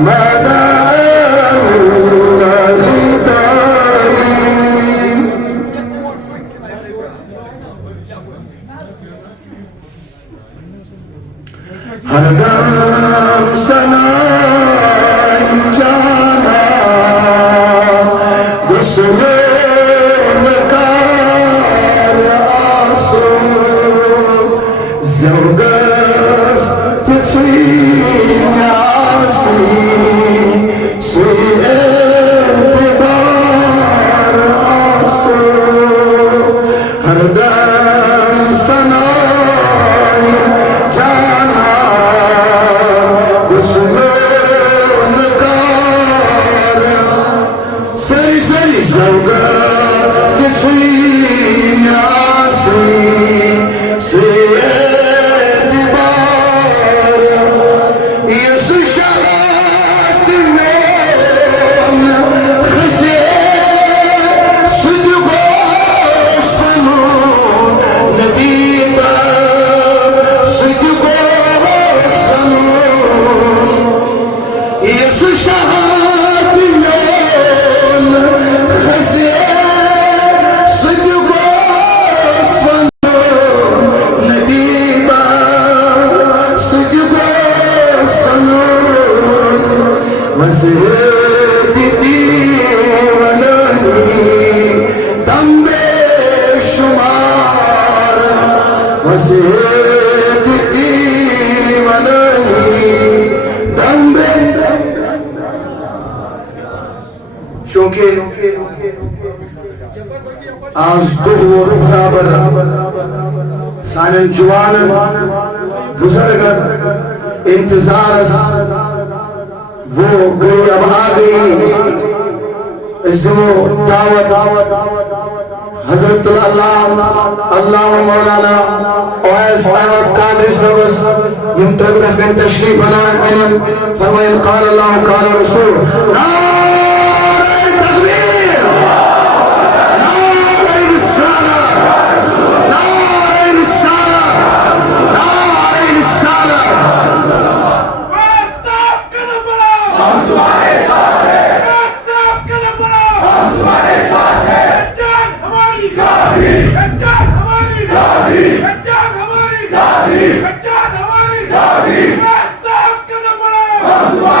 ماذا हरदम सनाई जाना गुस्ले नकार आसो ज़ौगस किसी न्यासी से एतबार आसो हरदम सनाई जाना ज़ौगस किसी न्यासी से एतबार यस शहादत में खसे सदको सनो नबी का सदको सनो यस शहादत में खसे सदको सनो नबी का सदको सनो मसहद दीवानी तंबे शुमार मसहद दीवानी तंबे चूंकि आज दुहर बराबर सानन जुवान बुजुर्गन इंतजार वो गई अब आ गई इसको दावत हजरत अल्लाह मौलाना ओएस अहमद कादरी सबस यम तबरह में तशरीफ बनाए फरमाया क़ाल अल्लाह क़ाल रसूल नारे तकबीर नारे रिसालत नारे रिसालत नारे रिसालत हमारी